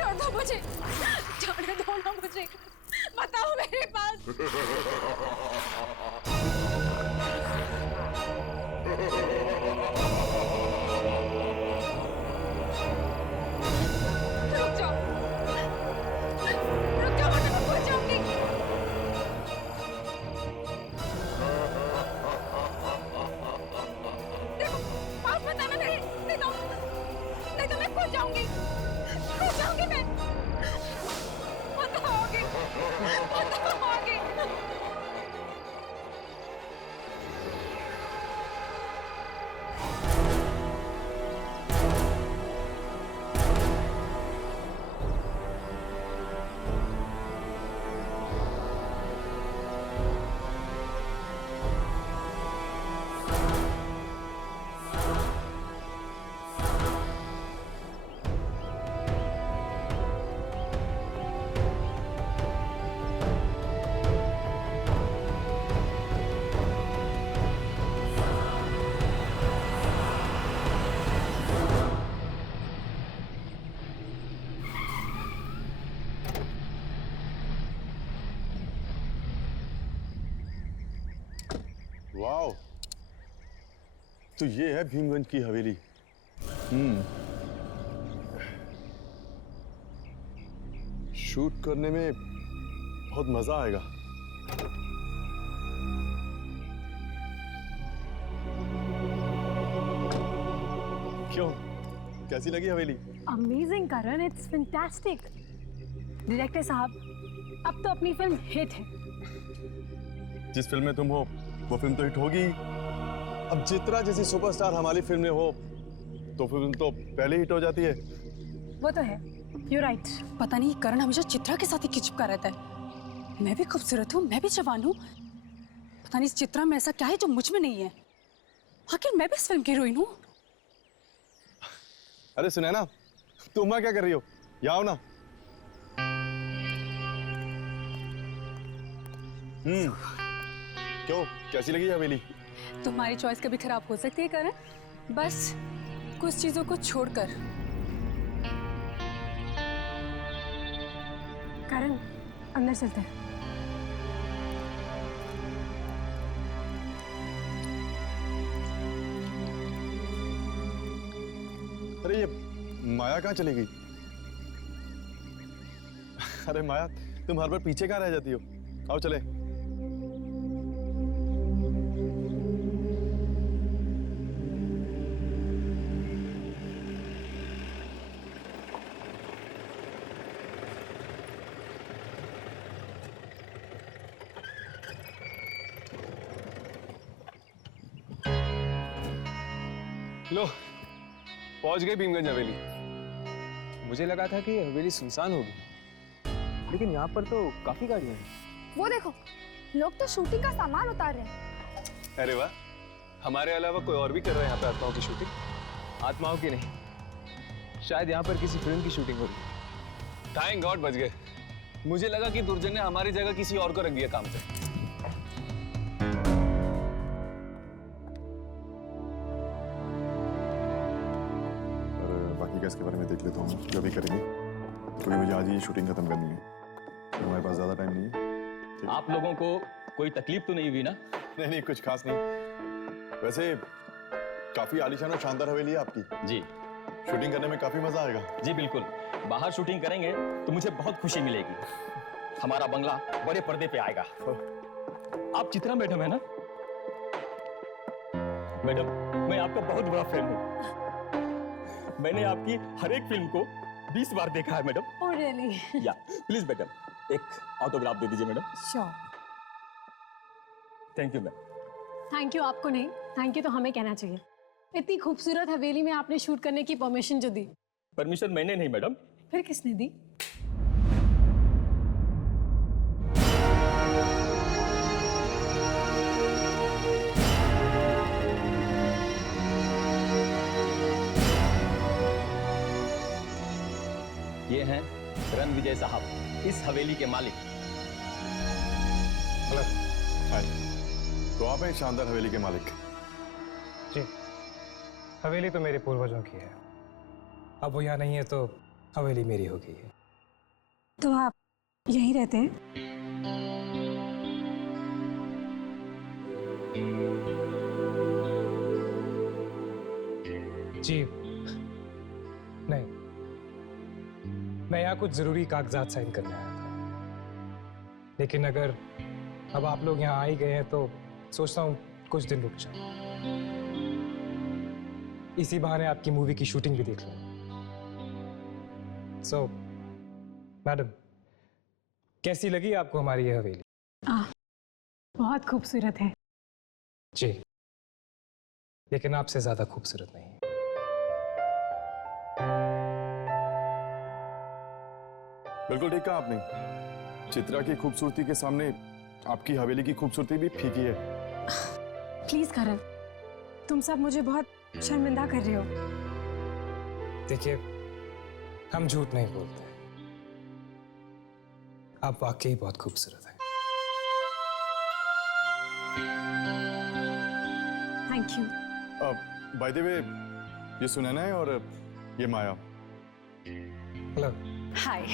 छोड़ दो मुझे, जाने दो ना मुझे, बताओ मेरे पास। रुक जाओ, मैं खो जाऊंगी। देखो पास मत आना मेरे, नहीं तो मैं खो जाऊंगी मैं। बताओगे। वाओ, तो ये है भीमगंज की हवेली। शूट करने में बहुत मजा आएगा। क्यों, कैसी लगी हवेली? Amazing Karan, it's fantastic. Director साहब, अब तो अपनी फिल्म हिट है। जिस फिल्म में तुम हो वो फिल्म तो हिट होगी। अब चित्रा जैसी सुपरस्टार हमारी फिल्म में हो तो फिल्म तो पहले हिट हो जाती है। वो तो है, यू राइट। पता नहीं करण हमेशा चित्रा के साथ ही चिपका रहता है। मैं भी खूबसूरत हूँ, मैं भी जवान हूँ, पता नहीं इस चित्रा में ऐसा क्या है जो मुझ में नहीं है। आखिर मैं भी इस फिल्म की हीरोइन हूँ। अरे सुनैना, तुम वहां क्या कर रही हो? यहाँ आओ ना। क्यों, कैसी लगी हवेली? तुम्हारी चॉइस कभी खराब हो सकती है करण, बस कुछ चीजों को छोड़कर। करण, अंदर चलते हैं। अरे ये माया कहाँ चली गई? अरे माया, तुम हर बार पीछे कहाँ रह जाती हो? आओ चले। लो, पहुंच गए भीमगंज हवेली। मुझे लगा था कि हवेली सुनसान होगी, लेकिन यहाँ पर तो काफी गाड़ियां हैं। वो देखो, लोग तो शूटिंग का सामान उतार रहे हैं। अरे वाह, हमारे अलावा कोई और भी कर रहा है यहाँ पे आत्माओं की शूटिंग? आत्माओं की नहीं, शायद यहाँ पर किसी फिल्म की शूटिंग हो रही है। थैंक गॉड बच गए। मुझे लगा कि दुर्जन ने हमारी जगह किसी और को रख दिया काम पे। इसके बारे में देख लेता हूँ, जो भी करेंगे, क्योंकि मुझे आज ही शूटिंग खत्म करनी है। हमारे पास ज्यादा टाइम नहीं है। आप लोगों को कोई तकलीफ तो नहीं हुई ना? नहीं, कुछ खास नहीं। वैसे काफी आलीशान और शानदार हवेली है आपकी। जी। शूटिंग करने में काफी मजा आएगा। जी बिल्कुल, बाहर शूटिंग करेंगे तो मुझे बहुत खुशी मिलेगी। हमारा बंगला बड़े पर्दे पे आएगा। आप चित्रा मैडम है ना? मैडम, मैं आपका बहुत बड़ा फैन हूँ। मैंने आपकी हर एक फिल्म को 20 बार देखा है मैडम। Oh really? या प्लीज मैडम, एक ऑटोग्राफ दे दीजिए madam. Sure. Thank you ma'am. Thank you आपको नहीं, थैंक यू तो हमें कहना चाहिए। इतनी खूबसूरत हवेली में आपने शूट करने की परमिशन जो दी। परमिशन मैंने नहीं मैडम। फिर किसने दी? ये हैं रणविजय साहब, इस हवेली के मालिक। हेलो, हाय। तो आप हैं शानदार हवेली के मालिक? जी, हवेली तो मेरे पूर्वजों की है। अब वो यहाँ नहीं है तो हवेली मेरी हो गई है। तो आप यहीं रहते हैं? जी नहीं, मैं यहाँ कुछ जरूरी कागजात साइन करने आया था, लेकिन अगर अब आप लोग यहाँ आ ही गए हैं तो सोचता हूँ कुछ दिन रुक जाऊं। इसी बहाने आपकी मूवी की शूटिंग भी देख लूं। सो मैडम, कैसी लगी आपको हमारी ये हवेली? बहुत खूबसूरत है। जी, लेकिन आपसे ज्यादा खूबसूरत नहीं। बिल्कुल ठीक कहा आपने। चित्रा की खूबसूरती के सामने आपकी हवेली की खूबसूरती भी फीकी है। प्लीज करण, तुम सब मुझे बहुत शर्मिंदा कर रहे हो। देखिए, हम झूठ नहीं बोलते, आप वाकई बहुत खूबसूरत हैं। Thank you. By the way, ये सुनैना है और ये माया। हेलो। हाय।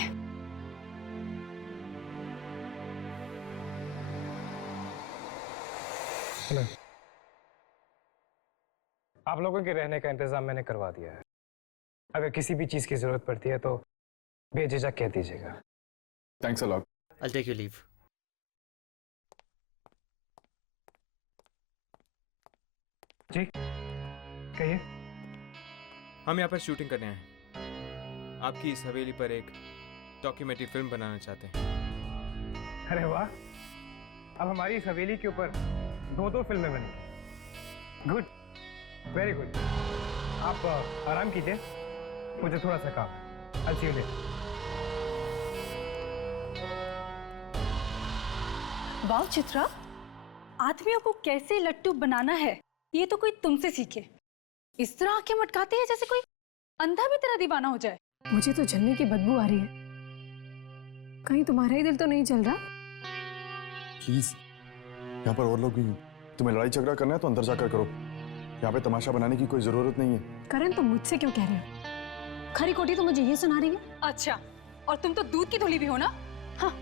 हेलो। आप लोगों के रहने का इंतजाम मैंने करवा दिया है। अगर किसी भी चीज की जरूरत पड़ती है तो बेझिझक कह दीजिएगा। Thanks a lot. I'll take your leave. जी कहिए। हम यहाँ पर शूटिंग करने आए हैं। आपकी इस हवेली पर एक डॉक्यूमेंट्री फिल्म बनाना चाहते हैं। अरे वाह, अब हमारी इस हवेली के ऊपर दो फिल्में बनी। Good, very good. आप आराम कीजिए, मुझे थोड़ा सा काम। I'll see you later. वाह चित्रा, आदमियों को कैसे लट्टू बनाना है ये तो कोई तुमसे सीखे। इस तरह आंखें मटकाते हैं जैसे कोई अंधा भी तेरा दीवाना हो जाए। मुझे तो जलने की बदबू आ रही है। कहीं तुम्हारा ही दिल तो नहीं जल रहा? प्लीज, यहाँ पर और लोग भी हैं। तुम्हें लड़ाई झगड़ा करना है तो अंदर जाकर करो। यहाँ पे तमाशा बनाने की कोई जरूरत नहीं है। करण, तुम मुझसे क्यों कह रहे हो? खरी कोटी तो मुझे ये सुना रही है। अच्छा, और तुम तो दूध की धुली भी हो ना। हाँ।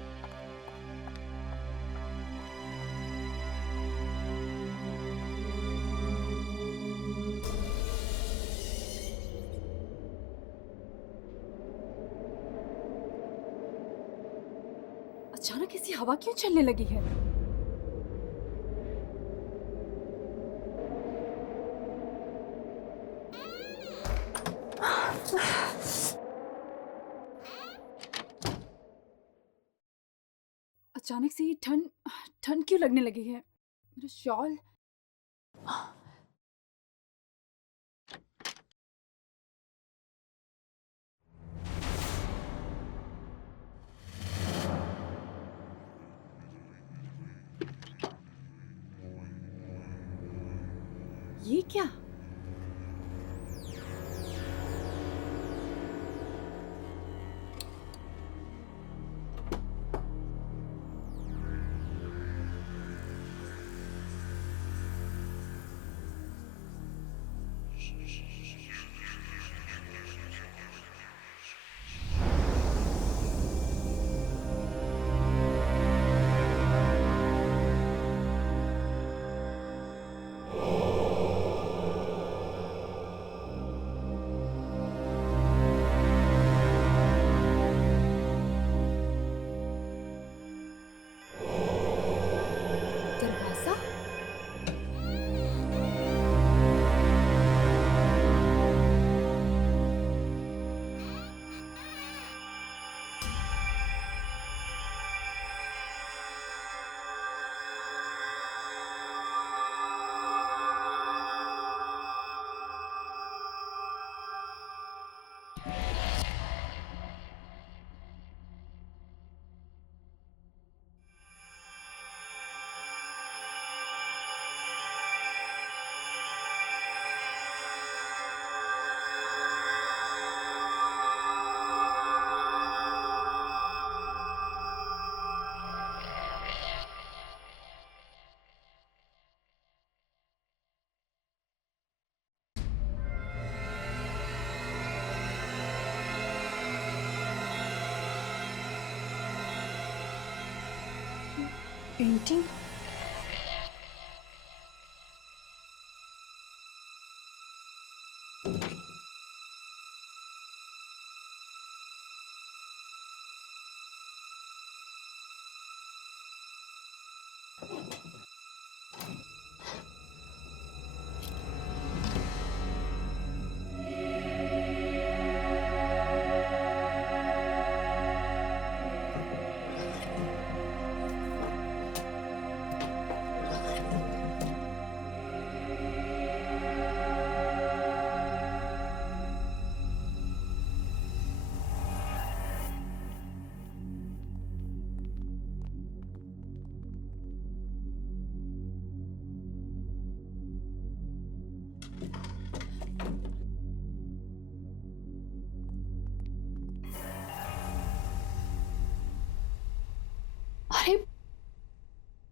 अचानक ऐसी हवा क्यों चलने लगी है? अचानक से ये ठंड ठंड क्यों लगने लगी है? मेरा शॉल। ये क्या? दरवाजा? पेंटिंग? अरे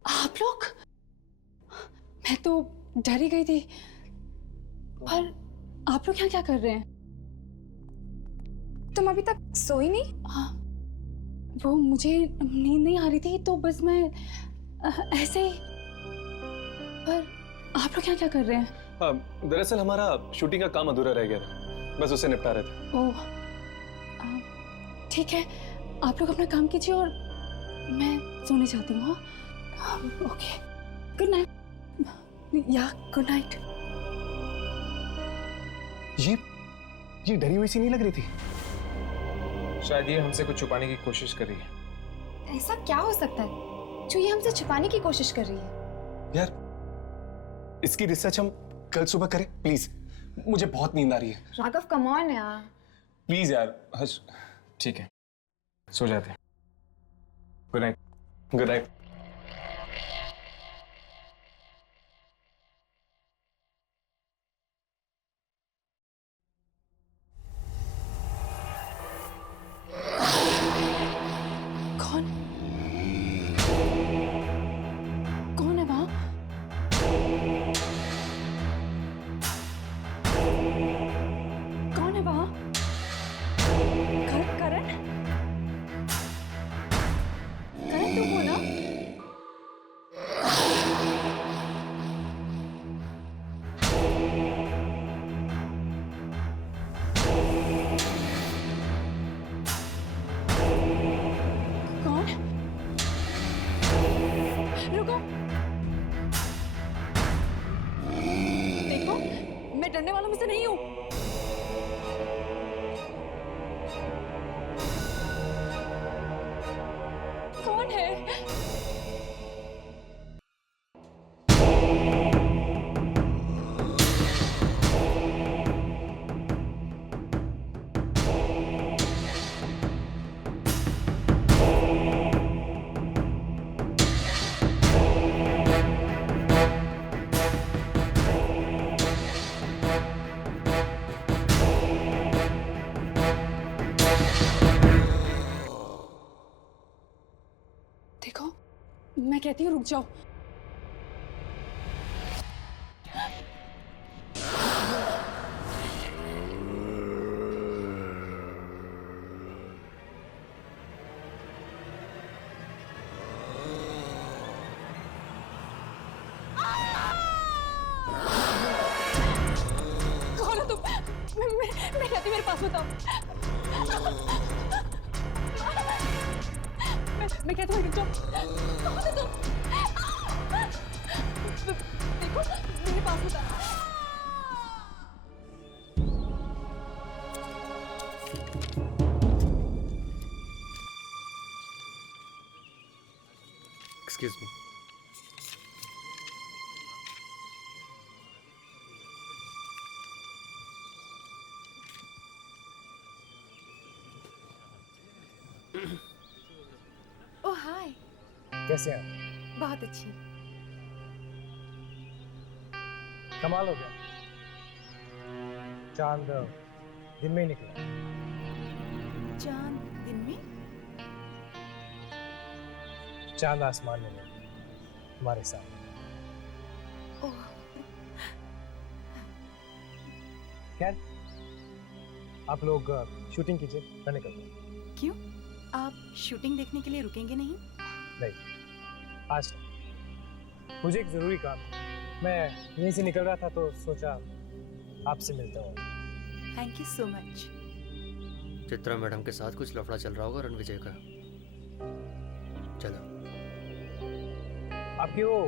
आप लोग, मैं तो डर ही गई थी। पर आप लोग यहाँ क्या कर रहे हैं? तुम अभी तक सोई नहीं? हाँ, वो मुझे नींद नहीं आ रही थी तो बस मैं ऐसे ही। पर आप लोग यहाँ क्या कर रहे हैं? दरअसल हमारा शूटिंग का काम अधूरा रह गया था, बस उसे निपटा रहे थे। ओह, ठीक है, आप लोग अपना काम कीजिए और मैं सोने जाती हूँ। हाँ, ओके, गुड नाइट। या गुड नाइट। ये डरी हुई सी नहीं लग रही थी। शायद ये हमसे कुछ छुपाने की कोशिश कर रही है। ऐसा क्या हो सकता है जो ये हमसे छुपाने की कोशिश कर रही है? यार, इसकी रिसर्च हम कल सुबह करें प्लीज, मुझे बहुत नींद आ रही है। राघव कम ऑन यार। प्लीज यार, हर्ष। ठीक है, सो जाते हैं। Good night. Good night. कौन कौन है वहां? कौन है वहां? करण? करण तुम हो ना? कौन? रुको, देखो मैं डरने वालों में से नहीं हूं। कौन है? देखो, मैं कहती हूँ रुक जाओ। कौन हो तुम? मैं कहती हूँ मेरे पास बताओ। मैं कहती हूँ रुक जाओ। कौन हो तुम? देखो मेरे पास बताओ। Excuse me. Oh hi. कैसे हैं? बहुत अच्छी। कमाल हो गया, चांद दिन में ही निकला। चांद दिन में? चांद आसमान में नहीं, हमारे साथ। ओह, खैर, आप लोग शूटिंग कीजिए, मैं निकलता हूं। क्यों? आप शूटिंग देखने के लिए रुकेंगे नहीं? नहीं, आज मुझे एक ज़रूरी काम है। मैं यहीं से निकल रहा था तो सोचा आपसे मिलता हूँ। Thank you so much. Chitra madam के साथ कुछ लफड़ा चल रहा होगा रणविजय का। चलो। आपके वो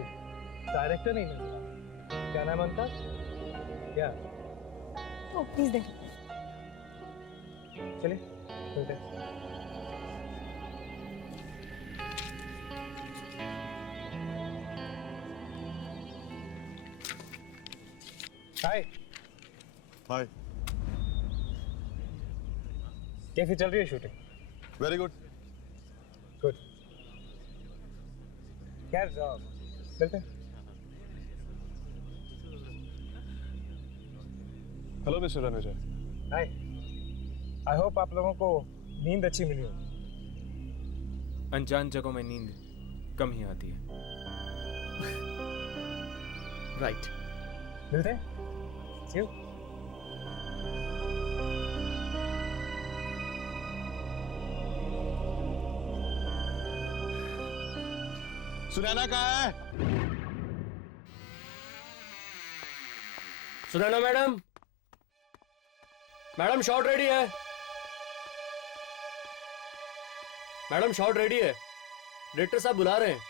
डायरेक्टर नहीं नजर आ, क्या नाम है उनका? क्या? ओ प्लीज दे। चलिए मिलते हैं। हाय। हाय। कैसी चल रही है शूटिंग? Very good. गुड। खैर चलते हैं। Hello mister Ranvijay. Hi. I hope आप लोगों को नींद अच्छी मिली हो। अनजान जगहों में नींद कम ही आती है। राइट। मिलते हैं। See you. सुनैना कहाँ है? Sunaina madam. Madam shot ready है। मैडम शॉट रेडी है। डायरेक्टर साहब बुला रहे हैं।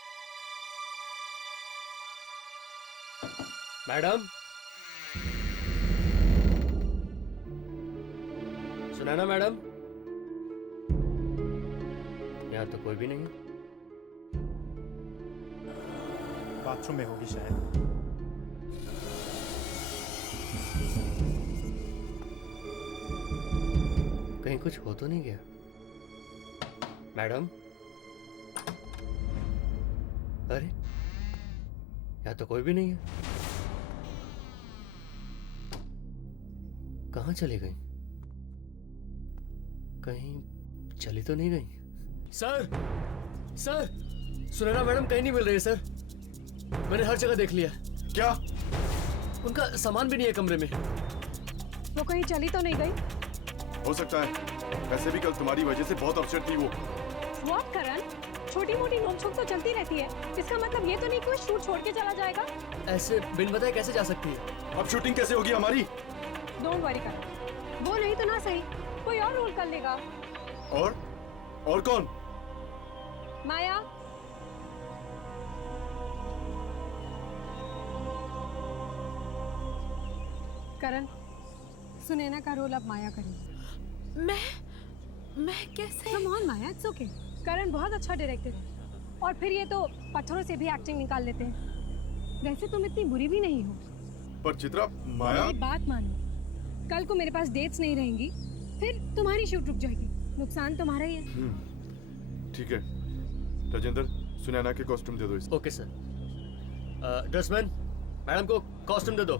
मैडम। सुनैना मैडम। यहाँ तो कोई भी नहीं है। बाथरूम में होगी शायद। कहीं कुछ हो तो नहीं गया? मैडम। अरे यहाँ तो कोई भी नहीं है। कहाँ चली गई? कहीं चली तो नहीं गई? सर, सर, सुनैना मैडम कहीं नहीं मिल रही है सर। मैंने हर जगह देख लिया। क्या? उनका सामान भी नहीं है कमरे में। वो कहीं चली तो नहीं गई? हो सकता है, वैसे भी कल तुम्हारी वजह से बहुत अपसेट थी वो। व्हाट करण? छोटी मोटी नोकझोंक तो चलती रहती है, इसका मतलब ये तो नहीं कि वो शूट छोड़ के चला जाएगा। ऐसे बिन बताए कैसे जा सकती है? अब शूटिंग कैसे होगी हमारी? डोंट वरी करण, वो नहीं तो ना सही, कोई और रोल कर लेगा। और कौन? माया। करण, सुनैना का रोल अब माया करेगी। मैं कैसे? Come on Maya, it's okay. Karan बहुत अच्छा डायरेक्टर है, और फिर ये तो पत्थरों से भी एक्टिंग निकाल लेते हैं। वैसे तुम इतनी बुरी भी नहीं हो। पर चित्रा, माया। मेरी बात मानो, कल को मेरे पास डेट्स नहीं रहेंगी, फिर तुम्हारी शूट रुक जाएगी, नुकसान तुम्हारा ही है। ठीक है राजेंद्र, सुनैना के कॉस्ट्यूम दे दो इसको। Okay sir. ड्रेसमैन, मैडम को कॉस्ट्यूम दे दो।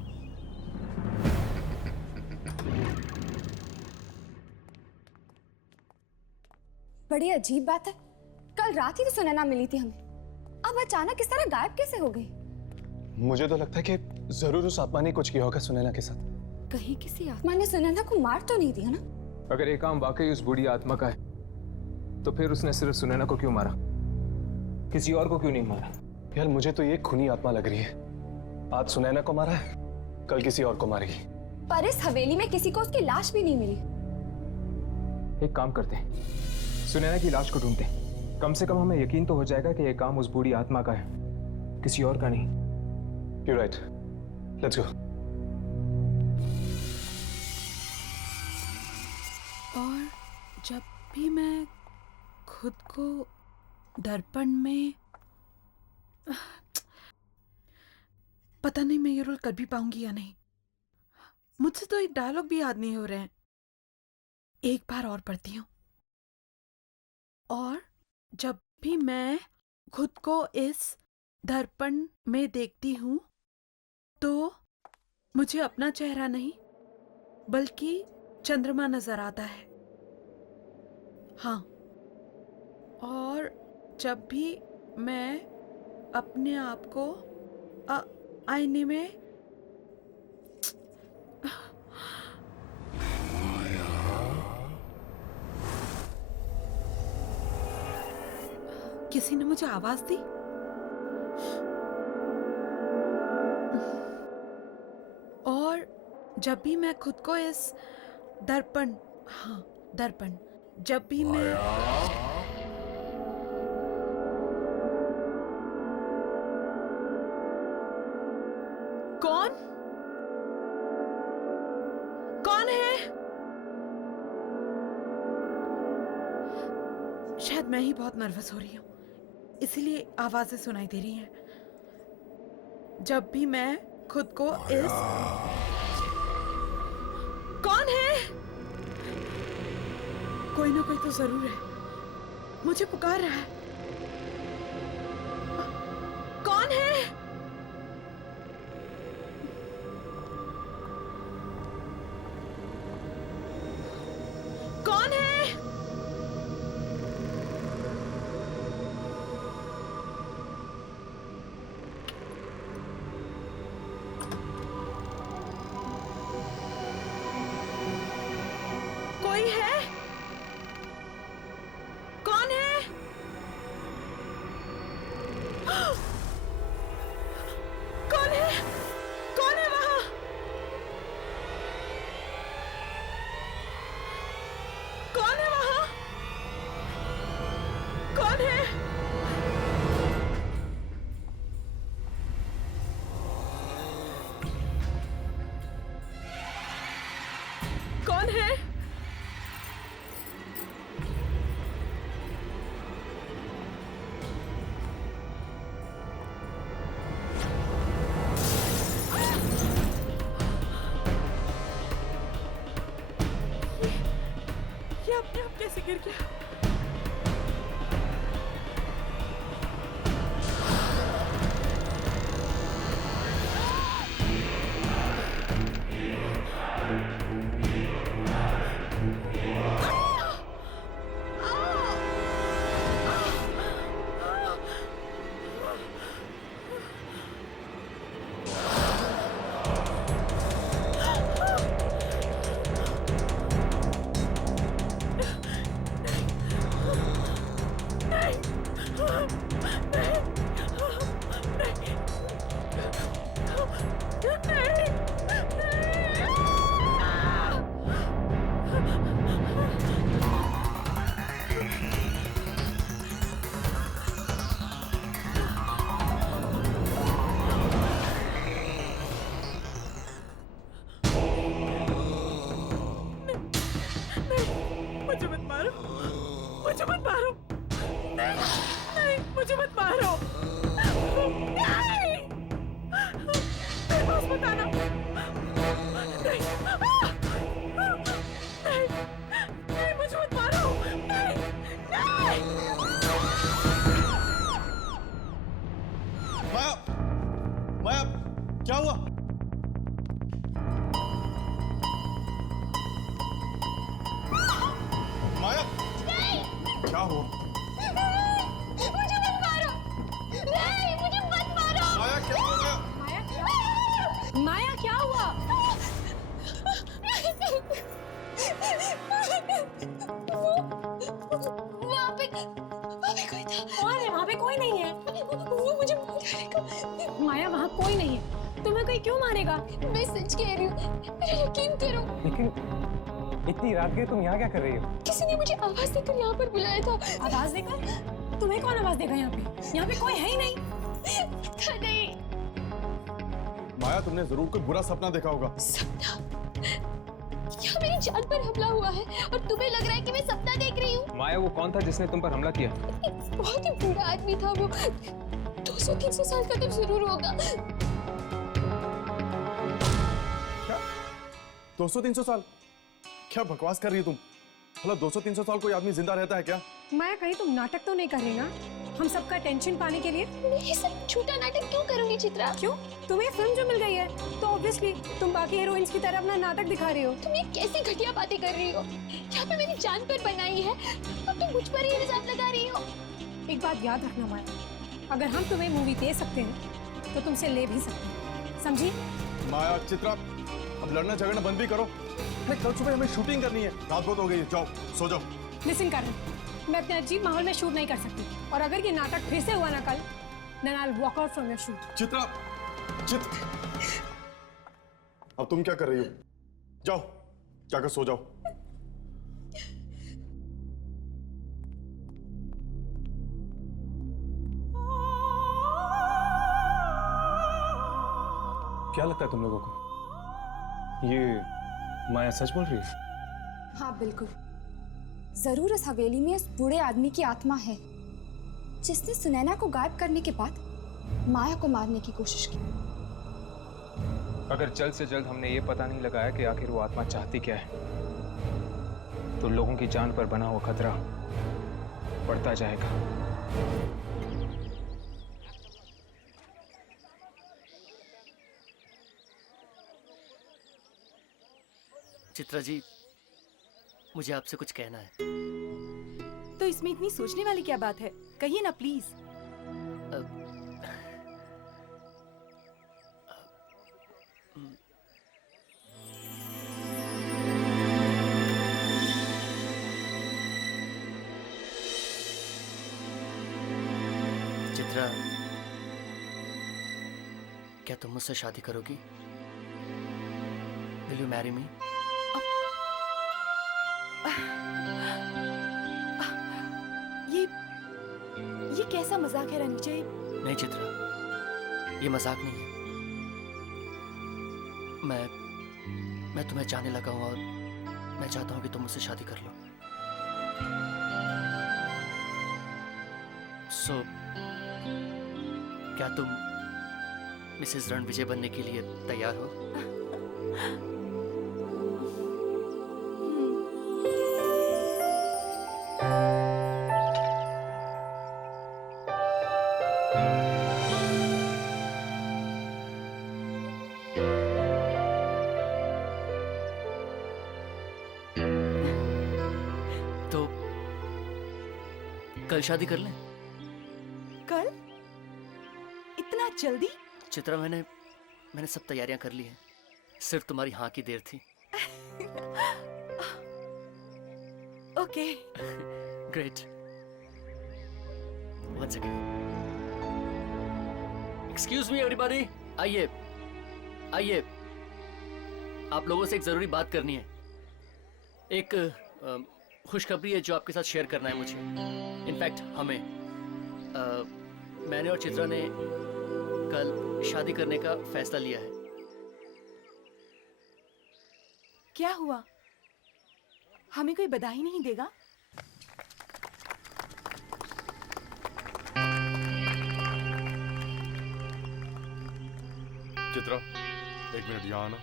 बड़ी अजीब बात है, कल रात ही तो सुनैना मिली थी हमें, अब अचानक इस तरह गायब कैसे हो गई? मुझे तो लगता है कि जरूर उस आत्मा ने कुछ किया होगा सुनैना के साथ। कहीं किसी आत्मा ने सुनैना को मार तो नहीं दिया ना? अगर ये काम वाकई उस बूढ़ी आत्मा का है तो फिर उसने सिर्फ सुनैना को क्यों मारा, किसी और को क्यों नहीं मारा? यार मुझे तो ये खूनी आत्मा लग रही है। आज सुनैना को मारा है, कल किसी और को मारेगी। पर इस हवेली में किसी को उसकी लाश भी नहीं मिली। एक काम करते हैं, सुनैना की लाश को ढूंढते हैं, कम से कम हमें यकीन तो हो जाएगा कि यह काम उस बूढ़ी आत्मा का है, किसी और का नहीं। You're right. Let's go. और जब भी मैं खुद को दर्पण में, पता नहीं मैं ये रोल कर भी पाऊंगी या नहीं। मुझसे तो एक डायलॉग भी याद नहीं हो रहे हैं। एक बार और पढ़ती हूँ। और जब भी मैं खुद को इस दर्पण में देखती हूँ तो मुझे अपना चेहरा नहीं बल्कि चंद्रमा नजर आता है। हाँ, और जब भी मैं अपने आप को आईने में किसी ने मुझे आवाज दी। जब भी मैं खुद को इस दर्पण जब भी मैं कौन है? शायद मैं ही बहुत नर्वस हो रही हूँ, इसीलिए आवाजें सुनाई दे रही हैं। जब भी मैं खुद को इस कौन है? कोई ना कोई तो जरूर है, मुझे पुकार रहा है। कौन है? कौन है? कोई है? कौन है? कौन है? कौन है वहां? कौन है वहां? कौन है? कौन है? ये अपने आप कैसे गिर गया? मुझे मत मारो, मुझे मत मारो, नहीं, नहीं, मुझे मत मारो, नहीं, मेरे पास मत आना, नहीं, नहीं, नहीं, मुझे मत मारो, नहीं, नहीं। माया, माया, क्या हुआ? माया, क्या हुआ? मुझे मत मारो, नहीं, मुझे मत मारो। माया, क्या हो गया? माया क्या हुआ? वहाँ पे कोई था। कौन है? वहाँ पे कोई नहीं है। वो मुझे मार डालेगा। माया वहाँ कोई नहीं है, तुम्हें कोई क्यों मारेगा? मैं सच कह रही हूँ, मेरा यकीन करो। लेकिन इतनी रात के तुम यहाँ क्या कर रही हो? किसी ने मुझे आवाज देकर यहाँ पर बुलाया था। आवाज देकर? तुम्हें कौन आवाज देगा यहाँ पे? यहाँ पे कोई है ही नहीं। पता नहीं। माया, तुमने जरूर कोई बुरा सपना देखा होगा। सपना? यहाँ मेरी जान पर हमला हुआ है और तुम्हें लग रहा है कि मैं सपना देख रही हूँ? माया, वो कौन था जिसने तुम पर हमला किया? बहुत ही बुरा आदमी था वो। 200-300 साल का तो जरूर होगा। क्या? 200-300 साल? क्या बकवास कर रही हो तुम? भला 200-300 साल कोई आदमी जिंदा रहता है क्या? माया, कहीं तुम नाटक तो नहीं कर रही ना? हम सबका टेंशन पाने के लिए? मैं ये सब झूठा नाटक क्यों करूंगी चित्रा? क्यों? तुम्हें फिल्म जो मिल गई है तो ऑब्वियसली तुम बाकी हीरोइंस की तरह अपना नाटक दिखा रही हो। तुम ये कैसी घटिया बातें कर रही हो? यहाँ पे मेरी जान पर बनाई है, अब तुम मुझ पर ही इल्जाम लगा रही हो। एक बात याद रखना माया, अगर हम तुम्हें मूवी दे सकते हैं तो तुमसे ले भी सकते हैं, समझी? माया, चित्रा, अब लड़ना झगड़ना बंद भी करो। नहीं, कल सुबह हमें शूटिंग करनी है। रात बहुत हो गई है, जाओ सो जाओ। लिसन करण, मैं अपने अजीब माहौल में शूट नहीं कर सकती, और अगर ये नाटक फिर से हुआ ना कल, then I'll walk out from your shoot. Chitra, अब तुम क्या कर रही हो? जाओ जाकर सो जाओ। क्या लगता है तुम लोगों को, ये माया सच बोल रही है? हाँ बिल्कुल, जरूर इस हवेली में उस बूढ़े आदमी की आत्मा है जिसने सुनैना को गायब करने के बाद माया को मारने की कोशिश की। अगर जल्द से जल्द हमने ये पता नहीं लगाया कि आखिर वो आत्मा चाहती क्या है, तो लोगों की जान पर बना हुआ खतरा बढ़ता जाएगा। चित्रा जी, मुझे आपसे कुछ कहना है। तो इसमें इतनी सोचने वाली क्या बात है, कहिए ना प्लीज। चित्रा, क्या तुम मुझसे शादी करोगी? Will you marry me? ये कैसा मजाक है रणविजय? नहीं चित्रा, ये मजाक नहीं है। मैं तुम्हें चाहने लगा हूं और मैं चाहता हूं कि तुम मुझसे शादी कर लो। सो क्या तुम मिसेस रणविजय बनने के लिए तैयार हो? तो कल शादी कर लें? कल? इतना जल्दी? चित्रा, मैंने सब तैयारियां कर ली हैं, सिर्फ तुम्हारी हाँ की देर थी। Okay. Great. One second. Excuse me everybody, आइए आइए, आप लोगों से एक जरूरी बात करनी है। एक खुशखबरी है जो आपके साथ शेयर करना है मुझे। इनफैक्ट हमें मैंने और चित्रा ने कल शादी करने का फैसला लिया है। क्या हुआ? हमें कोई बधाई नहीं देगा? चित्रा, एक मिनट यहाँ आना।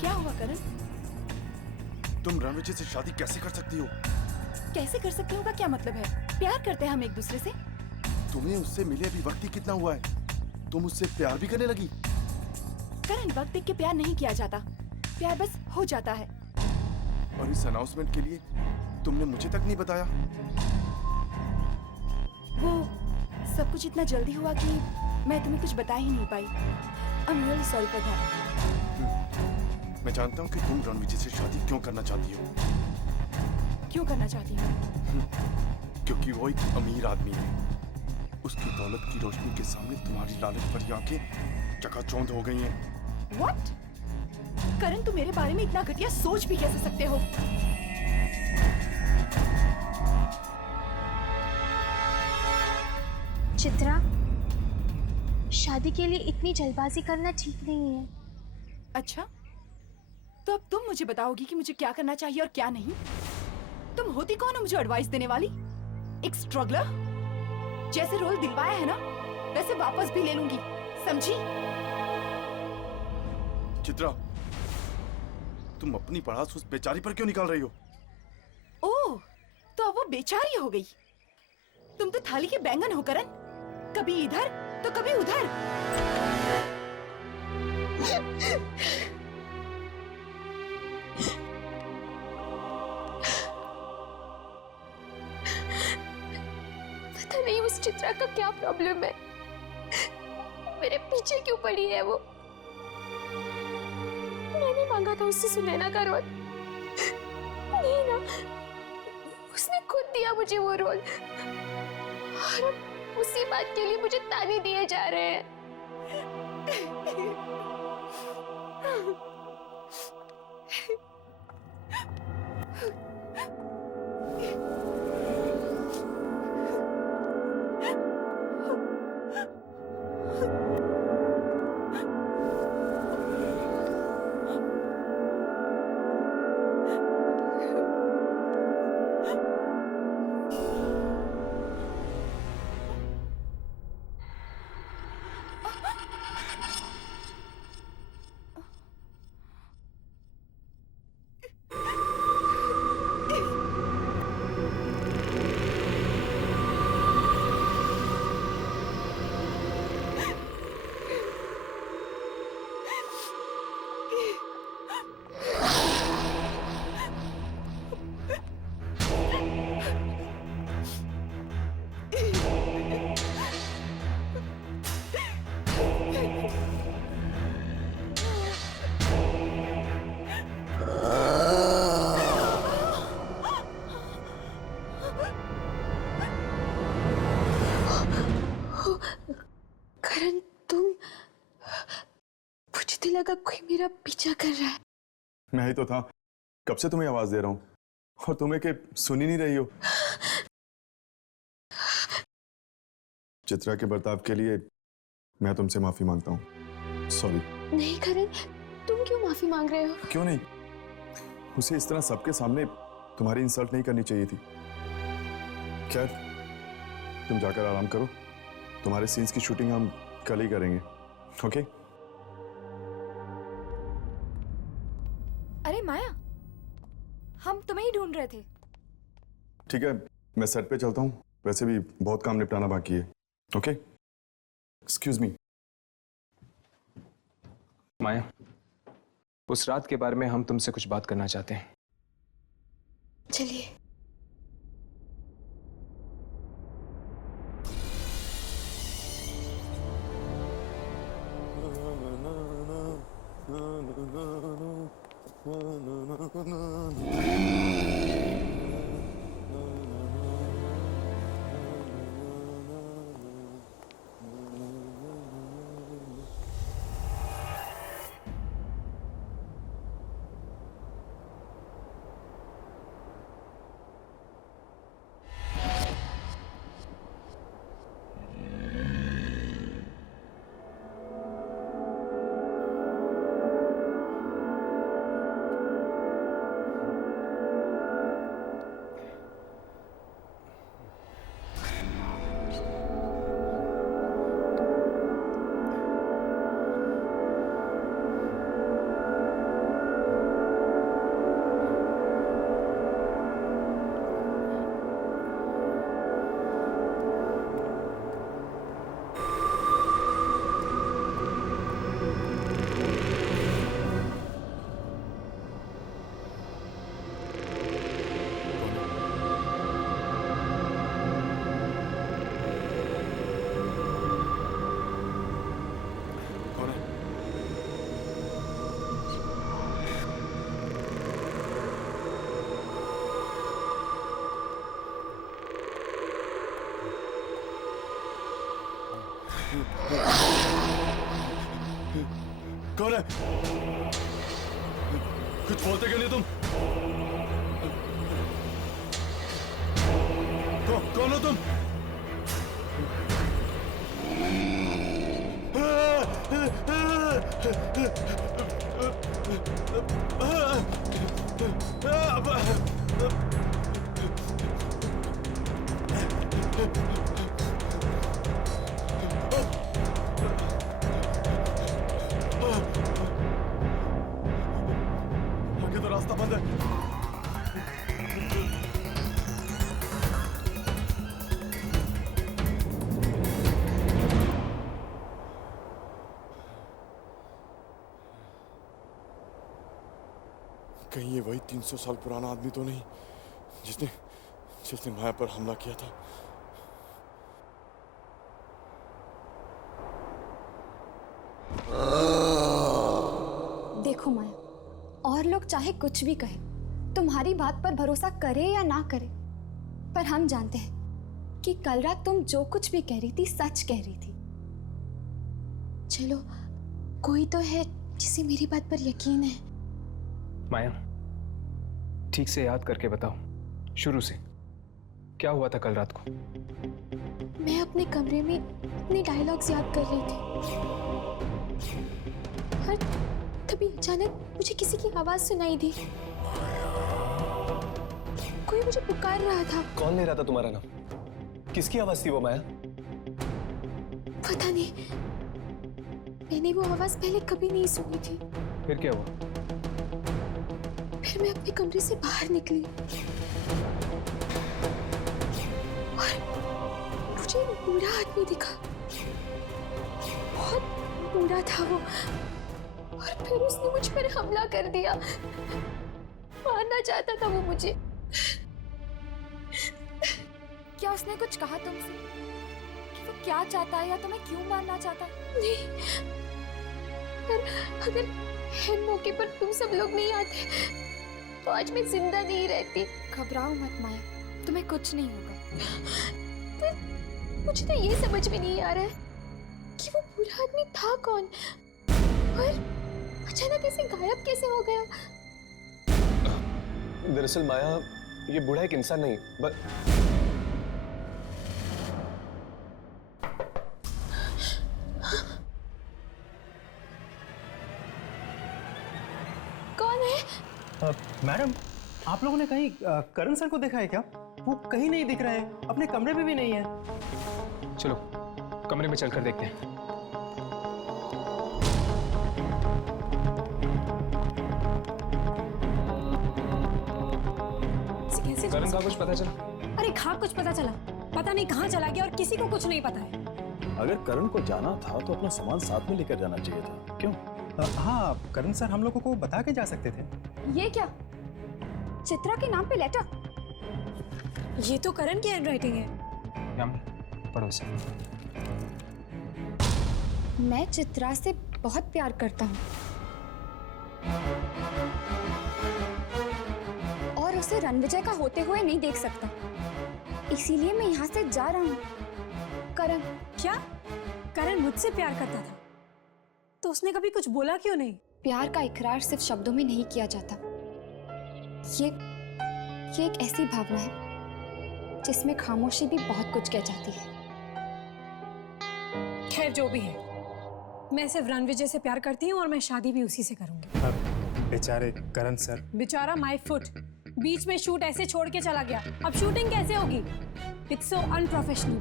क्या हुआ करण? तुम रणविजय से शादी कैसे कर सकती हो? कैसे कर सकती हूँ का क्या मतलब है? प्यार करते हैं हम एक दूसरे से। तुम्हें उससे मिले अभी वक्त ही कितना हुआ है, तुम उससे प्यार भी करने लगी? करण, वक्त देख के प्यार नहीं किया जाता, प्यार बस हो जाता है। और इस अनाउंसमेंट के लिए तुमने मुझे तक नहीं बताया? वो सब कुछ इतना जल्दी हुआ कि मैं तुम्हें कुछ बता ही नहीं पाई। I am really sorry for that. मैं जानता हूँ कि तुम रणविजय से शादी क्यों करना चाहती हो। क्यों करना चाहती हूँ? क्योंकि वो एक अमीर आदमी है। उसकी दौलत की रोशनी के सामने तुम्हारी लालच भरी आंखें चकाचौंध हो गई हैं। What? करण, तुम मेरे बारे में इतना घटिया सोच भी कैसे सकते हो? चित्रा, शादी के लिए इतनी जल्दबाजी करना ठीक नहीं है। अच्छा, तो अब तुम मुझे बताओगी कि मुझे क्या करना चाहिए और क्या नहीं? तुम होती कौन हो मुझे एडवाइस देने वाली? एक स्ट्रगलर? जैसे रोल दिलवाया है ना, वैसे वापस भी ले लूंगी, समझी? चित्रा, तुम अपनी पढ़ास उस बेचारी पर क्यों निकाल रही हो? ओह, तो अब वो बेचारी हो गई। तुम तो थाली के बैंगन हो करण, कभी इधर तो कभी उधर। पता नहीं उस चित्रा का क्या प्रॉब्लम है, मेरे पीछे क्यों पड़ी है वो। मैंने मांगा था उससे सुनैना का रोल, नहीं ना, उसने खुद दिया मुझे वो रोल। और अब उसी बात के लिए मुझे ताने दिए जा रहे हैं। करण, तुम, मुझे तो लगा कोई मेरा पीछा कर रहा है। मैं ही तो था, कब से तुम्हें आवाज दे रहा हूँ और तुम्हें के सुन ही नहीं रही हो। चित्रा के बर्ताव के लिए मैं तुमसे माफी मांगता हूँ। सॉरी। नहीं करण, तुम क्यों माफी मांग रहे हो? क्यों नहीं, उसे इस तरह सबके सामने तुम्हारी इंसल्ट नहीं करनी चाहिए थी। खैर, तुम जाकर आराम करो, तुम्हारे सीन्स की शूटिंग हम कल ही करेंगे। ओके? अरे माया, हम तुम्हें ही ढूंढ रहे थे। ठीक है, मैं सेट पे चलता हूँ, वैसे भी बहुत काम निपटाना बाकी है। ओके? Excuse me. माया, उस रात के बारे में हम तुमसे कुछ बात करना चाहते हैं। चलिए। कौन है? कुछ बोलते क्यों नहीं तुम? कौन हो तुम? आगे तो रास्ता बंद है। कहीं ये वही 300 साल पुराना आदमी तो नहीं जिसने माया पर हमला किया था? देखो माया, और लोग चाहे कुछ भी कहे, तुम्हारी बात पर भरोसा करे या ना करे, पर हम जानते हैं कि कल रात तुम जो कुछ भी कह रही थी सच कह रही थी। चलो, कोई तो है जिसे मेरी बात पर यकीन है। माया, ठीक से याद करके बताओ, शुरू से क्या हुआ था कल रात को? मैं अपने कमरे में अपने डायलॉग्स याद कर रही थी और तभी अचानक मुझे किसी की आवाज सुनाई दी। कोई मुझे पुकार रहा था। कौन ले रहा था तुम्हारा नाम? किसकी आवाज थी वो माया? पता नहीं, मैंने वो आवाज पहले कभी नहीं सुनी थी। फिर क्या हुआ? फिर मैं अपने कमरे से बाहर निकली और मुझे एक बूढ़ा आदमी दिखा। बहुत बूढ़ा था वो और फिर उसने मुझ पर हमला कर दिया। मारना चाहता था वो मुझे। क्या उसने कुछ कहा तुमसे कि वो क्या चाहता है या तुम्हें क्यों मारना चाहता है? नहीं, अगर है मौके पर तुम सब लोग नहीं आते तो आज मैं जिंदा नहीं रहती। घबराओ मत माया, तुम्हें कुछ नहीं होगा। पर मुझे तो ये समझ में नहीं आ रहा है कि वो बूढ़ा आदमी था कौन और अचानक ऐसे गायब कैसे हो गया। दरअसल माया, ये बूढ़ा एक इंसान नहीं बस कौन है? मैडम, आप लोगों ने कहीं करण सर को देखा है क्या? वो कहीं नहीं दिख रहे हैं, अपने कमरे में भी नहीं है। चलो कमरे में चलकर देखते हैं। कैसे करण का कुछ पता चला? अरे हाँ, कुछ पता चला। पता नहीं कहाँ चला गया और किसी को कुछ नहीं पता है। अगर करण को जाना था तो अपना सामान साथ में लेकर जाना चाहिए था। क्यों? हाँ, करण सर हम लोगों को बता के जा सकते थे। ये क्या? चित्रा के नाम पे लेटर? ये तो करण की हैंडराइटिंग है। पढ़ो इसे। मैं चित्रा से बहुत प्यार करता हूँ और उसे रणविजय का होते हुए नहीं देख सकता, इसीलिए मैं यहाँ से जा रहा हूँ। करण। क्या? करण मुझसे प्यार करता था तो उसने कभी कुछ बोला क्यों नहीं? प्यार का इकरार सिर्फ शब्दों में नहीं किया जाता। ये एक ऐसी भावना है जिसमें खामोशी भी बहुत कुछ कह जाती है। खैर जो भी है, मैं सिर्फ रणविजय से प्यार करती हूँ और मैं शादी भी उसी से करूंगी। बेचारे करण सर। बेचारा माय फुट, बीच में शूट ऐसे छोड़ के चला गया। अब शूटिंग कैसे होगी? It's so unprofessional.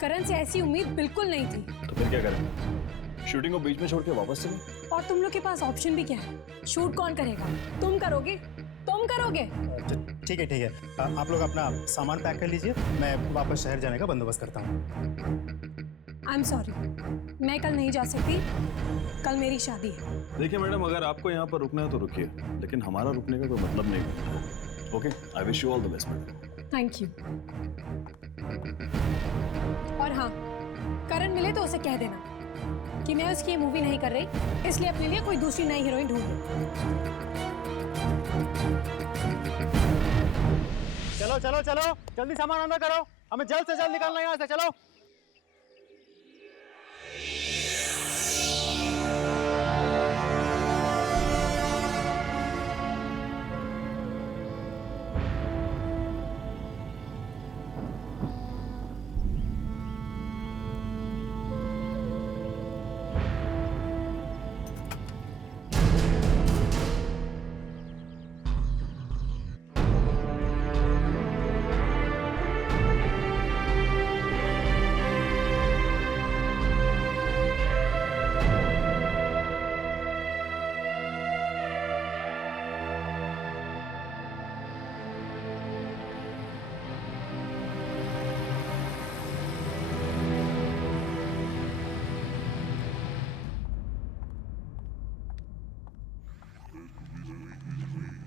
करण से ऐसी उम्मीद बिल्कुल नहीं थी। तो फिर क्या करें? शूटिंग को बीच में छोड़ के वापस चले? और तुम लोग के पास ऑप्शन भी क्या है? शूट कौन करेगा? तुम करोगे? तुम करोगे? ठीक है, आप लोग अपना सामान पैक कर लीजिए, मैं वापस शहर जाने का बंदोबस्त करता हूँ। आई एम सॉरी, मैं कल नहीं जा सकती। कल मेरी शादी है। देखिए मैडम, अगर आपको यहाँ पर रुकना है तो रुकिए, लेकिन हमारा रुकने का कोई मतलब नहीं है। Okay, I wish you all the best madam. Thank you. और हाँ, करण मिले तो उसे कह देना कि मैं उसकी मूवी नहीं कर रही, इसलिए अपने लिए कोई दूसरी नई हीरोइन ढूंढ लूं। चलो चलो चलो, जल्दी सामान अंदर करो, हमें जल्द से जल्द निकालना है यहाँ से। चलो।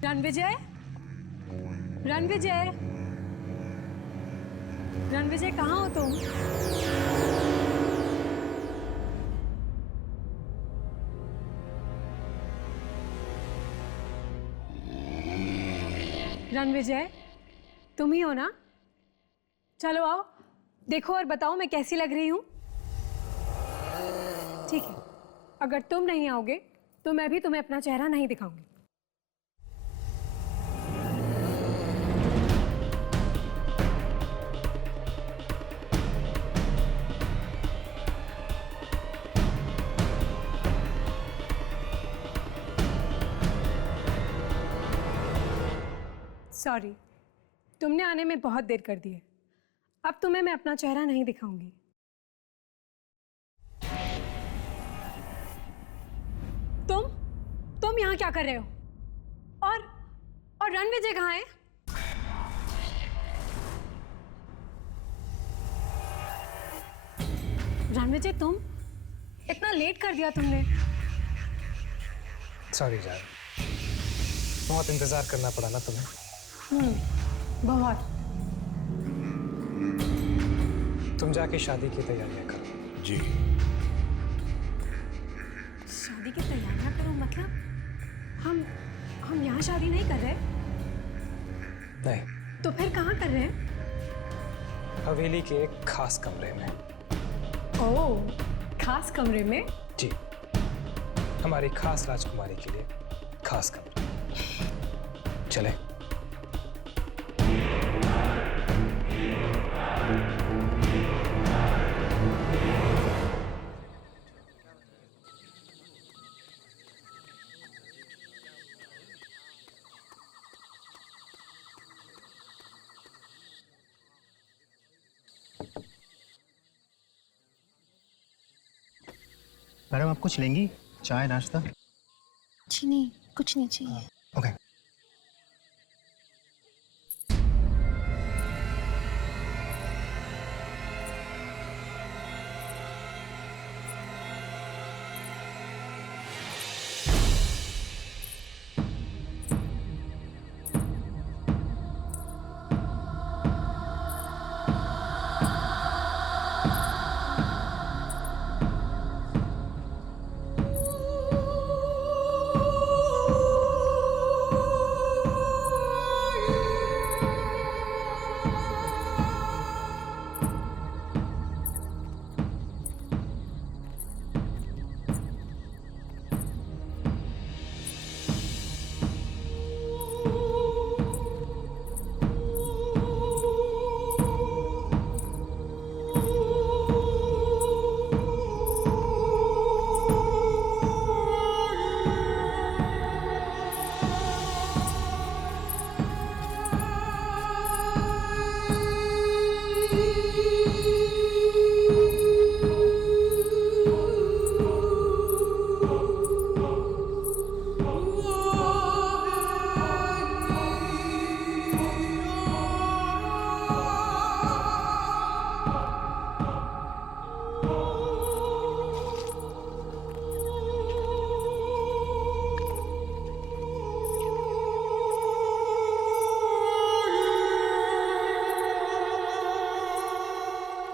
रणविजय, रणविजय, रणविजय कहाँ हो तुम? रणविजय, तुम ही हो ना? चलो आओ, देखो और बताओ मैं कैसी लग रही हूँ। ठीक है, अगर तुम नहीं आओगे तो मैं भी तुम्हें अपना चेहरा नहीं दिखाऊंगी। सॉरी, तुमने आने में बहुत देर कर दी है। अब तुम्हें मैं अपना चेहरा नहीं दिखाऊंगी। तुम यहाँ क्या कर रहे हो? और रणविजय कहाँ है? रणविजय, तुम इतना लेट कर दिया तुमने। सॉरी जान, बहुत इंतजार करना पड़ा ना तुम्हें। बहुत। तुम जाके शादी की तैयारियां करो। जी। शादी की तैयारियां करो मतलब? हम यहाँ शादी नहीं कर रहे? नहीं, तो फिर कहाँ कर रहे हैं? हवेली के एक खास कमरे में। ओह, खास कमरे में? जी, हमारी खास राजकुमारी के लिए खास कमरा। चले। मैडम आप कुछ लेंगी? चाय नाश्ता? जी नहीं, कुछ नहीं चाहिए। ओके।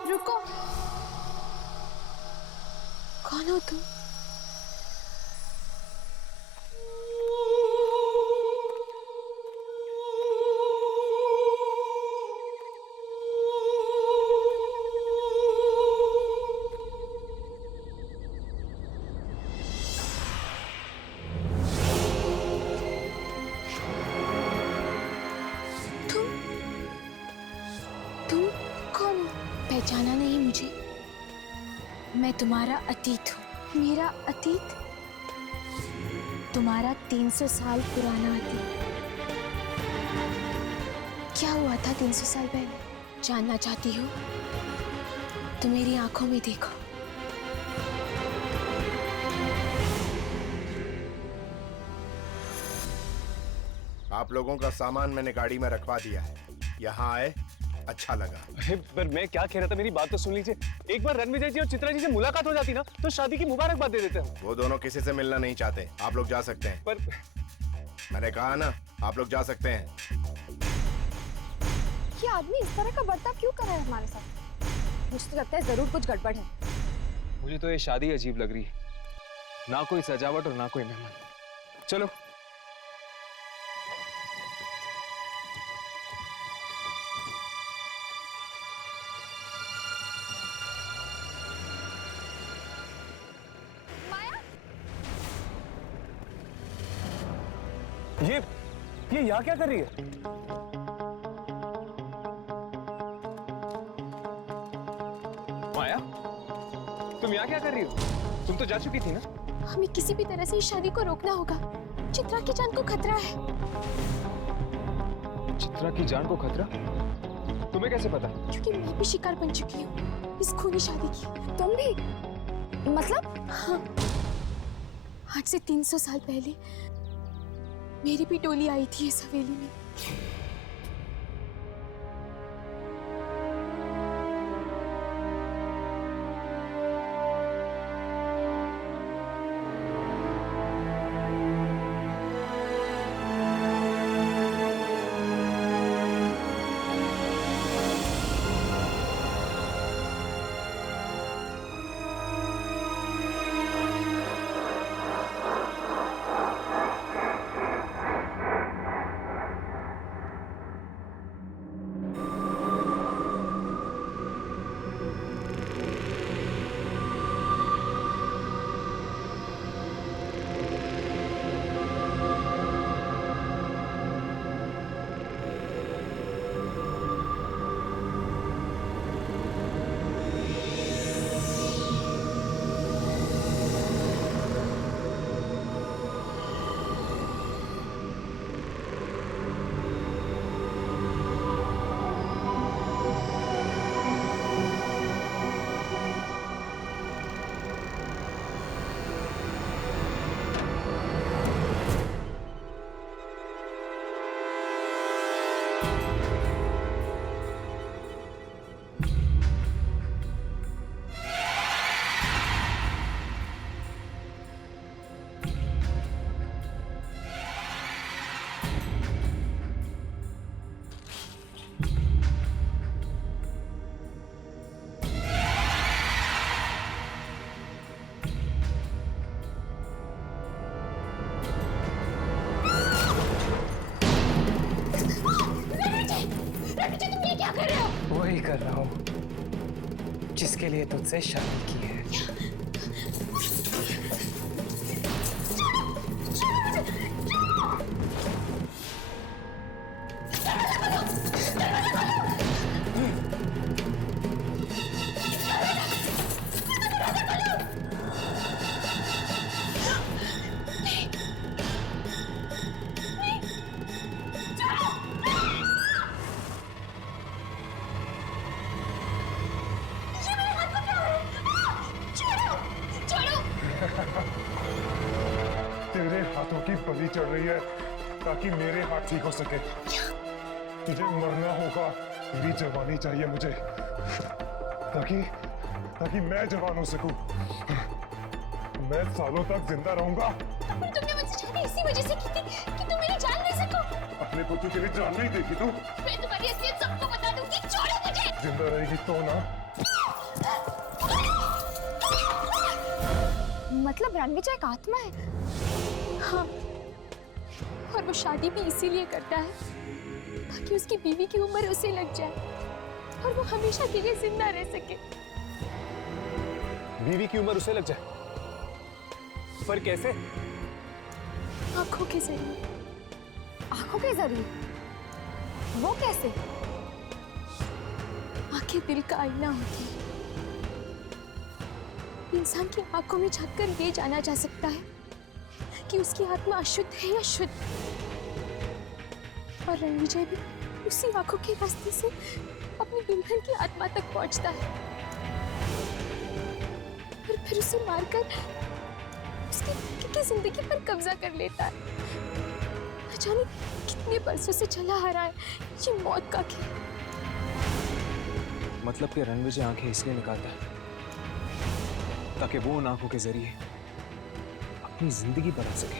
रुको, कौन हो तुम? तुम कौन हो? पहचाना नहीं मुझे? मैं तुम्हारा अतीत हूँ। मेरा अतीत? तुम्हारा 300 साल पुराना अतीत। क्या हुआ था 300 साल पहले? जानना चाहती हो तो मेरी आंखों में देखो। आप लोगों का सामान मैंने गाड़ी में रखवा दिया है। यहाँ आए, अच्छा लगा। अरे पर मैं क्या कह रहा था, मेरी बात तो सुन लीजिए। एक बार रणविजय जी और चित्रा जी से मुलाकात हो जाती ना तो शादी की मुबारकबाद दे देते हैं। वो दोनों किसी से मिलना नहीं चाहते। आप लोग जा सकते हैं। पर मैंने कहा ना, आप लोग जा सकते हैं। ये आदमी इस तरह का बर्ताव क्यों कर रहा है हमारे साथ? मुझे तो लगता है जरूर कुछ गड़बड़ है। मुझे तो ये शादी अजीब लग रही है, ना कोई सजावट और ना कोई मेहमान। चलो। ये यहाँ क्या कर रही है? माया, तुम यहाँ क्या कर रही हो? तुम तो जा चुकी थी ना? हमें किसी भी तरह से इस शादी को रोकना होगा। चित्रा की जान को खतरा है। चित्रा की जान को खतरा? तुम्हें कैसे पता? क्योंकि मैं भी शिकार बन चुकी हूँ इस खूनी शादी की। तुम भी? मतलब? हाँ, आज से 300 साल पहले मेरी भी टोली आई थी इस हवेली में। वही कर रहा हूँ जिसके लिए तुझसे शादी की है। तेरे हाथों की बलि चढ़ रही है ताकि मेरे हाथ ठीक हो सके। तुझे मरना होगा, तेरी जवानी चाहिए मुझे ताकि मैं जवान हो सकूं। मैं सालों तक जिंदा रहूंगा। तुमने मुझसे शादी इसी वजह से की थी कि तुम मेरी जान ले सको। अपने पुत्र के लिए जान नहीं देखी तू? मैं तुम्हारी असलियत सबको बता दूंगी। छोड़ो मुझे। जिंदा रहेगी तो ना। मतलब रणविजय एक आत्मा है? हाँ, और वो शादी भी इसीलिए करता है ताकि उसकी बीवी की उम्र उसे लग जाए और वो हमेशा के लिए जिंदा रह सके। बीवी की उम्र उसे लग जाए? पर कैसे? आंखों के जरिए। आंखों के जरिए? वो कैसे? आंखें दिल का आईना होती है। इंसान की आंखों में झांककर ये जाना जा सकता है कि उसकी आत्मा अशुद्ध है या शुद्ध। और रणविजय भी उसी आंखों के रास्ते से अपनी दुल्हन की आत्मा तक पहुंचता है और फिर उसे मारकर उसकी जिंदगी पर कब्जा कर लेता है। न जाने कितने बरसों से चला आ रहा है ये मौत का खेल। मतलब कि रणविजय आंखें इसलिए निकालता है ताकि वो उन आंखों के जरिए अपनी जिंदगी बदल सके।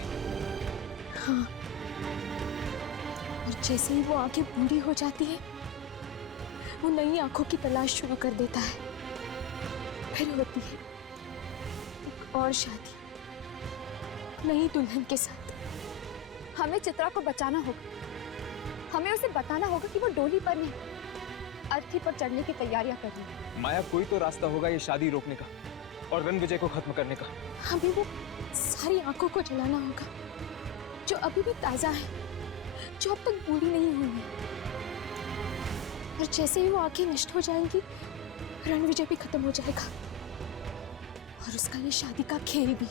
हाँ, और जैसे ही वो आंखें बूढ़ी हो जाती है वो नई आंखों की तलाश शुरू कर देता है। फिर होती है एक और शादी नई दुल्हन के साथ। हमें चित्रा को बचाना होगा। हमें उसे बताना होगा कि वो डोली पर नहीं, अर्थी पर चढ़ने की तैयारियां कर रही है। माया, कोई तो रास्ता होगा ये शादी रोकने का और रणविजय को खत्म करने का। हमें वो सारी आंखों को जलाना होगा जो अभी भी ताजा है, जो अब तक बूढ़ी नहीं हुई है। और जैसे ही वो आंखें नष्ट हो जाएंगी, रणविजय भी खत्म हो जाएगा और उसका ये शादी का खेल भी।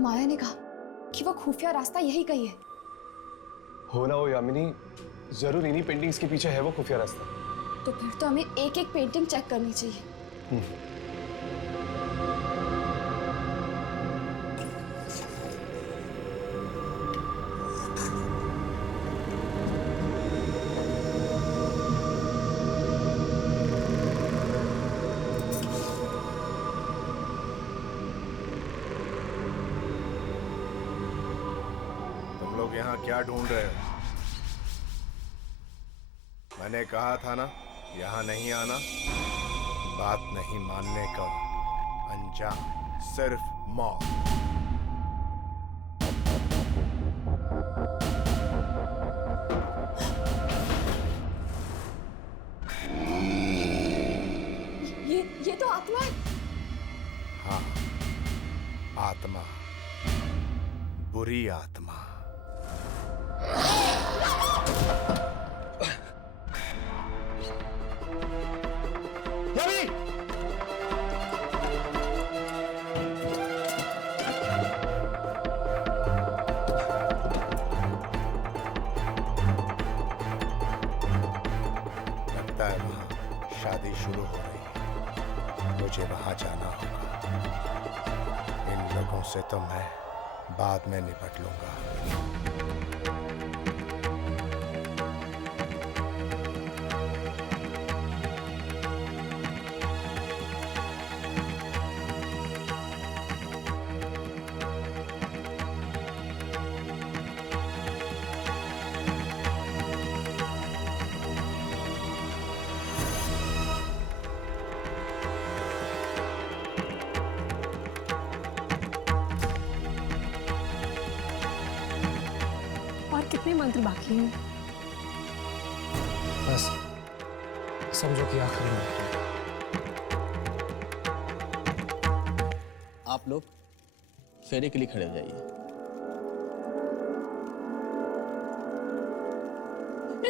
माया ने कहा कि वो खुफिया रास्ता यही कही है। हो ना हो यामिनी, जरूर इन्हीं पेंटिंग्स के पीछे है वो खुफिया रास्ता। तो फिर तो हमें एक एक पेंटिंग चेक करनी चाहिए। तुम लोग यहाँ क्या ढूंढ रहे हो? मैंने कहा था ना, यहाँ नहीं आना। बात नहीं मानने का अंजाम सिर्फ मौत। ये तो आत्मा है। हाँ, आत्मा, बुरी आत्मा। लगता है वहां शादी शुरू हो रही है। मुझे वहां जाना होगा। इन लोगों से तो मैं बाद में निपट लूंगा। और कितने मंत्र बाकी हैं? बस समझो कि आखिरी मंत्र। आप लोग फेरे के लिए खड़े हो जाइए।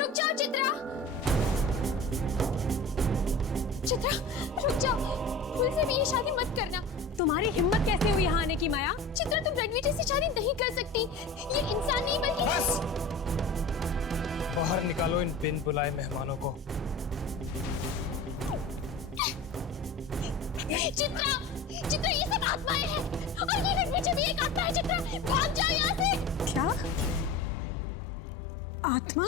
रुक जाओ चित्रा, चित्रा रुक जाओ। भूल से भी ये शादी मत करना। तुम्हारी हिम्मत कैसे हुई यहाँ आने की माया? चित्रा, तुम रणविजय से शादी नहीं कर सकती। ये इंसान नहीं बल्कि बस! बाहर निकालो इन बिन बुलाए मेहमानों को। चित्रा, चित्रा ये सब आत्माएं हैं और ये रणविजय भी एक आत्मा है। चित्रा भाग जाओ यहाँ से। क्या? आत्मा?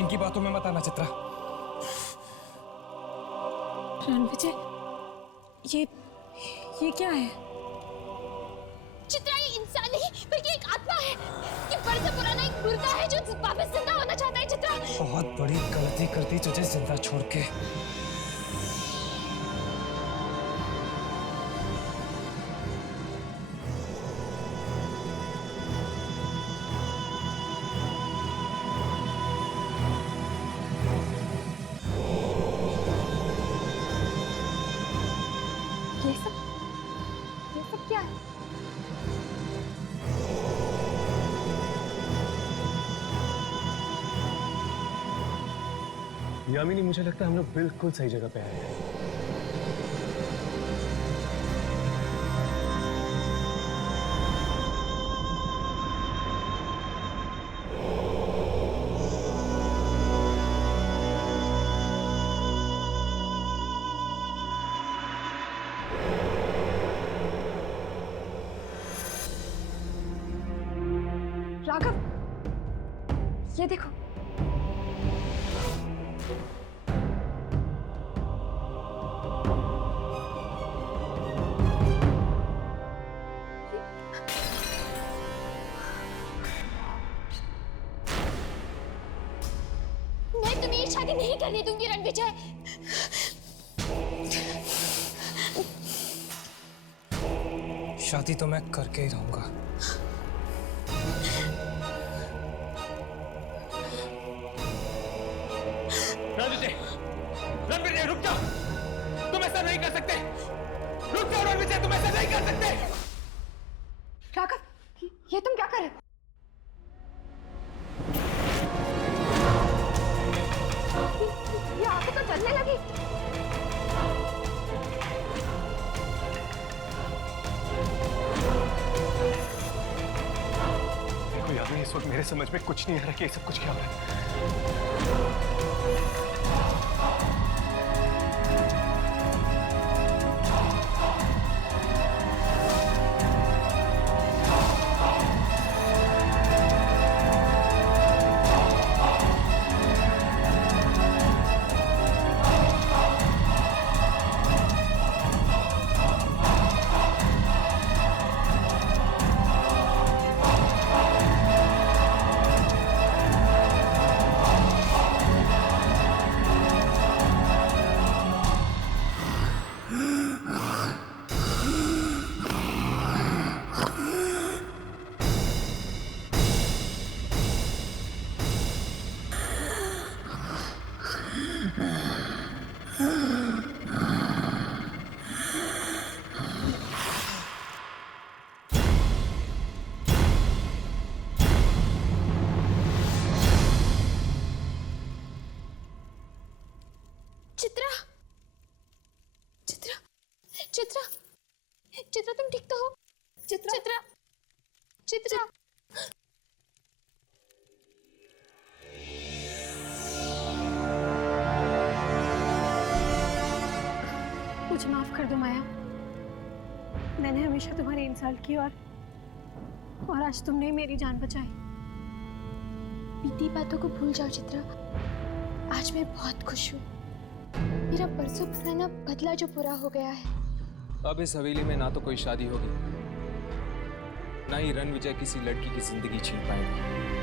इनकी बातों में मत आना चित्रा। रणविजय, ये क्या है? चित्रा, ये इंसान नहीं बल्कि एक आत्मा है। ये बरसों पुराना एक मुर्दा है जो वापस जिंदा होना चाहता है। चित्रा, बहुत बड़ी गलती कर दी तुझे जिंदा छोड़ के। ये सब क्या है? यामिनी, मुझे लगता है हम लोग बिल्कुल सही जगह पे आए हैं। राघव, ये देखो। मैं तुम्हें ये शादी नहीं करने दूंगी रणविजय। शादी तो मैं करके ही रहूंगा। रणविजय रुक जाओ, तुम ऐसा नहीं कर सकते। रुक जाओ रणविजय, तुम ऐसा नहीं कर सकते। राघव, ये तुम क्या कर रहे हो? ये आंखें तो जलने लगी। देखो याद नहीं, इस वक्त मेरे समझ में कुछ नहीं आ रहा कि ये सब कुछ क्या हो रहा है। चित्रा, चित्रा, चित्रा, चित्रा, तुम ठीक तो हो? चित्रा, चित्रा, चित्रा। मुझे माफ कर दो माया, मैंने हमेशा तुम्हारी इंसल्ट की और आज तुमने मेरी जान बचाई। बीती बातों को भूल जाओ चित्रा, आज मैं बहुत खुश हूँ। मेरा परसों पुराना बदला जो पूरा हो गया है। अब इस हवेली में ना तो कोई शादी होगी, ना ही रणविजय किसी लड़की की जिंदगी छीन पाएगा।